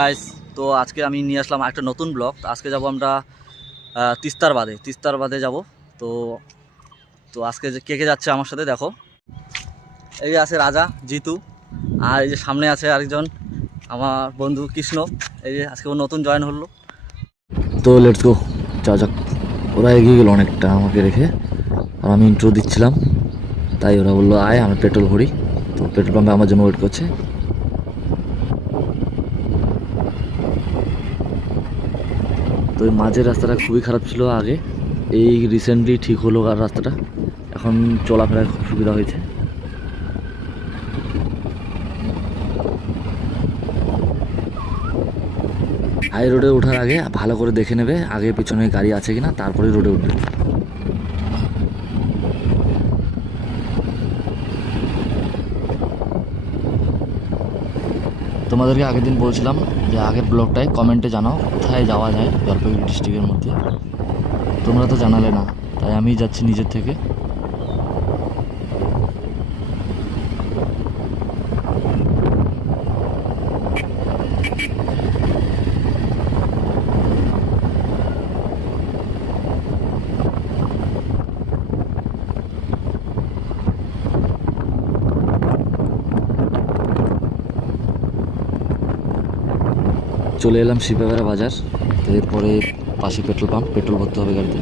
Guys তো আজকে আমি নিয়ে আসলাম একটা নতুন ব্লগ আজকে যাব আমরা তিস্তার বাদে তিস্তার বাদে যাব। তো তো আজকে যে কে কে যাচ্ছে আমার সাথে দেখো। এই যে আছে রাজা, জিতু, আর এই যে সামনে আছে আরেকজন, আমার বন্ধু কৃষ্ণ। এই যে আজকে ও নতুন জয়েন হলো। তো লেটস গো যা যাক। ওরা এগিয়ে গেলো অনেকটা আমাকে রেখে। আর আমি ইন্ট্রো দিচ্ছিলাম। তাই ওরা বলল, আয় আমি পেট্রোল ভরি। তো পেট্রোল পাম্পে আমার জন্য ওয়েট করছে। তো এই মাঝের রাস্তাটা খুবই খারাপ ছিল আগে। এই রিসেন্টলি ঠিক হলো আর রাস্তাটা। এখন চলাফেরার খুব সুবিধা হয়েছে। হাই রোডে ওঠার আগে ভালো করে দেখে নেবে আগে পিছনে গাড়ি আছে কিনা তারপরে রোডে উঠবে। তোমাদেরকে আগের দিন বলছিলাম যে আগের ব্লগটায় কমেন্টে জানাও কোথায় যাওয়া যায় জলপাইগুড়ি ডিস্ট্রিক্টের মধ্যে। তোমরা তো জানালে না, তাই আমি যাচ্ছি নিজের থেকে। চলে এলাম শিবাবেড়া বাজার। এরপরে পাশে পেট্রোল পাম্প, পেট্রোল ভরতে হবে গাড়িতে।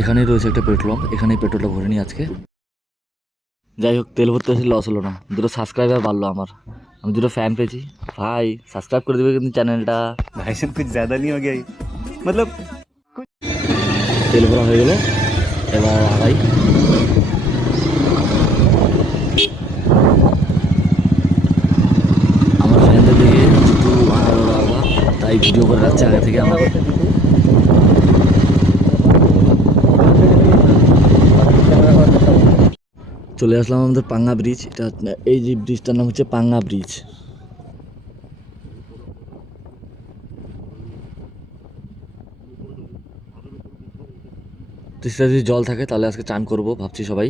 এখানেই রয়েছে একটা পেট্রোল পাম্প, এখানেই পেট্রোলটা ভরে নিই আজকে। যাই হোক, তেল ভরতে এসে লস হলো না। দুটো সাবস্ক্রাইবার বাড়লো আমার। আমি দুটো ফ্যান পেয়েছি ভাই সাবস্ক্রাইব করে দেবে কিন্তু চ্যানেলটা ভাই সব কিছু জ্যাদা নিয়ে গিয়ে মতলব তেল ভরা হয়ে গেল এবার ভাই আমার ফ্যানদের ভালো শুধু তাই ভিডিও করে রাখছে আগে থেকে আমাকে চলে আসলাম আমাদের পাঙ্গা ব্রিজ এটা, এই যে ব্রিজটার নাম হচ্ছে পাঙ্গা ব্রিজ তিস্তা যদি জল থাকে, তাহলে আজকে চান করব, ভাবছি সবাই।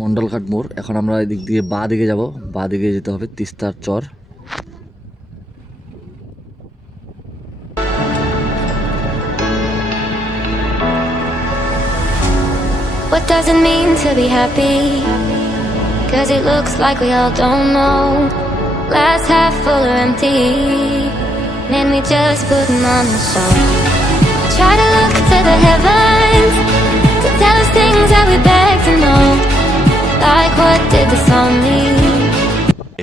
মন্ডলঘাট মোড়। এখন আমরা এদিক দিয়ে বা দিকে যাব। বা দিকে যেতে হবে তিস্তার চর। What does it mean to be happy? Cause it looks like we all don't know. Glass half full or empty. Man, we just putting on the show. Try to look to the heavens to tell us things that we beg to know. Like what did the song mean?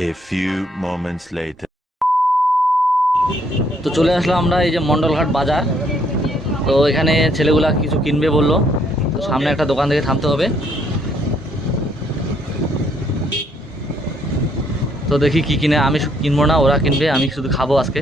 A few moments later. তো চলে আসলাম আমরা এই যে মন্ডলঘাট বাজার তো এখানে ছেলেগুলা কিছু কিনবে বলল সামনে একটা দোকান থেকে থামতে হবে। তো দেখি কি কিনে, আমি কিনবো না, ওরা কিনবে, আমি শুধু খাব আজকে।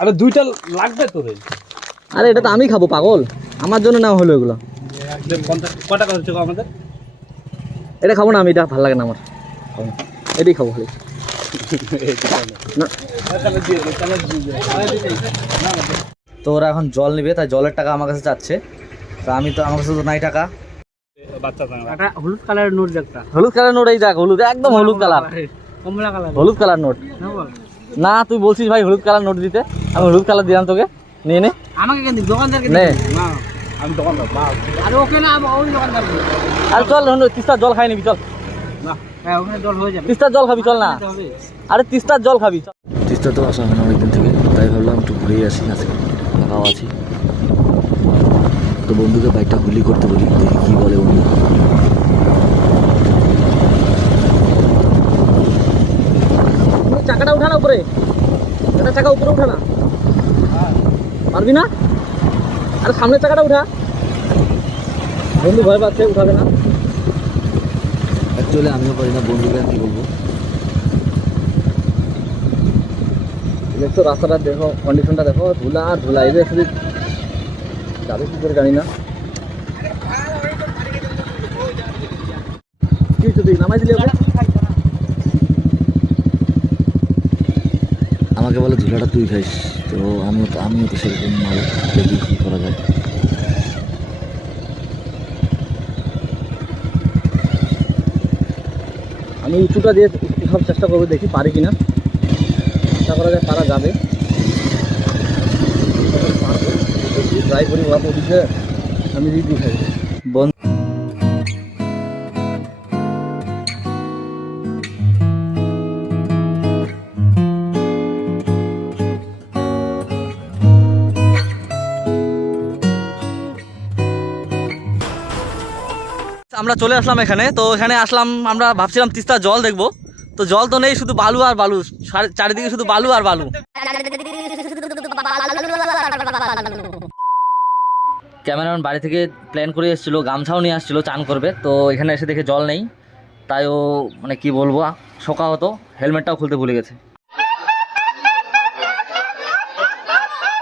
আরে দুইটা লাগবে তোদের। আরে এটা তো আমি খাব পাগল। আমার জন্য না হলো এগুলো। কটা কথা হচ্ছে আমাদের? এটা খাব না আমি এটা ভালো লাগে না আমার। এটাই খাব খালি। তো ওরা এখন জল নেবে তাই জলের টাকা আমার কাছে চাচ্ছে তা আমি তো আমার কাছে তো নাই টাকা। হলুদ কালারের নোট একটা। হলুদ কালার নোট এই যাক হলুদ একদম হলুদ কালার। কমলা কালার হলুদ কালার নোট। না তুই বলছিস ভাই হলুদ কালার নোট দিতে। আমি হলুদ কালার দিলাম তোকে। নিয়ে নে। আমাকে কেন দোকানদারকে নে। না আমি দোকানদার আরে ওকে না আমি ওই দোকানদার বলি। চল তিস্তার জল খাই নিবি চল। না হ্যাঁ হয়ে তিস্তার জল খাবি চল না। আরে তিস্তার জল খাবি চল। তিস্তা তো আসা হয় না অনেকদিন থেকে তাই ভাবলাম একটু ঘুরেই আসি আজকে। ফাঁকাও আছি তো বন্ধুকে বাইকটা হুলি করতে বলি দেখি কী বলে বন্ধু। চাকাটা উঠা না উপরে? এটা চাকা উপরে উঠা না। পারবি না? আরে সামনের চাকাটা উঠা। বন্ধু ভয় পাচ্ছে উঠাবে না। অ্যাকচুয়ালি আমিও পারি না বন্ধুকে কী বলব? দেখছ রাস্তাটা দেখো কন্ডিশনটা দেখো ধুলা আর ধুলা। যে শুধু যাবে কি করে জানি না। কি হচ্ছে তুই নামাই দিলি আমাকে বলে ধুলাটা তুই খাইস। তো আমিও তো আমিও তো সেরকম মাল দেখি কী করা যায়। আমি উঁচুটা দিয়ে উঠার চেষ্টা করব, দেখি পারি কিনা। চেষ্টা করা যায়, পারা যাবে। ট্রাই করি, ওরা আমি রিড উঠাই আমরা চলে আসলাম এখানে। তো এখানে আসলাম, আমরা ভাবছিলাম তিস্তার জল দেখব। তো জল তো নেই, শুধু বালু আর বালু। চারিদিকে শুধু বালু আর বালু। ক্যামেরাম্যান বাড়ি থেকে প্ল্যান করে এসেছিল, গামছাও নিয়ে আসছিল, চান করবে। তো এখানে এসে দেখে জল নেই। তাই ও মানে কি বলব শোকা হতো। হেলমেটটাও খুলতে ভুলে গেছে।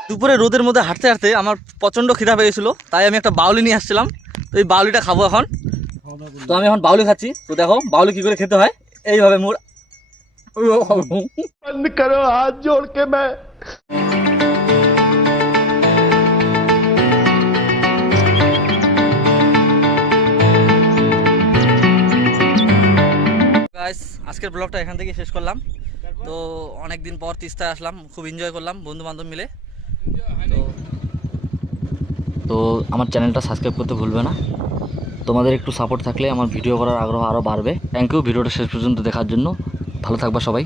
দুপুরে রোদের মধ্যে হাঁটতে হাঁটতে আমার প্রচণ্ড খিদা পেয়ে গেছিল তাই আমি একটা বাউলি নিয়ে আসছিলাম। তো এই বাউলিটা খাব এখন। তো আমি এখন বাউলি খাচ্ছি। তো দেখো বাউলি কি করে খেতে হয়? এইভাবে মোর বন্ধ করো হাত জোড় কে আজকের ব্লগটা এখান থেকে শেষ করলাম। তো অনেক দিন পর তিস্তায় আসলাম খুব এনজয় করলাম বন্ধু বান্ধব মিলে। তো আমার চ্যানেলটা সাবস্ক্রাইব করতে ভুলবে না। তোমাদের একটু সাপোর্ট থাকলে আমার ভিডিও করার আগ্রহ আরও বাড়বে। থ্যাংক ইউ ভিডিওটা শেষ পর্যন্ত দেখার জন্য। ভালো থাকবা সবাই।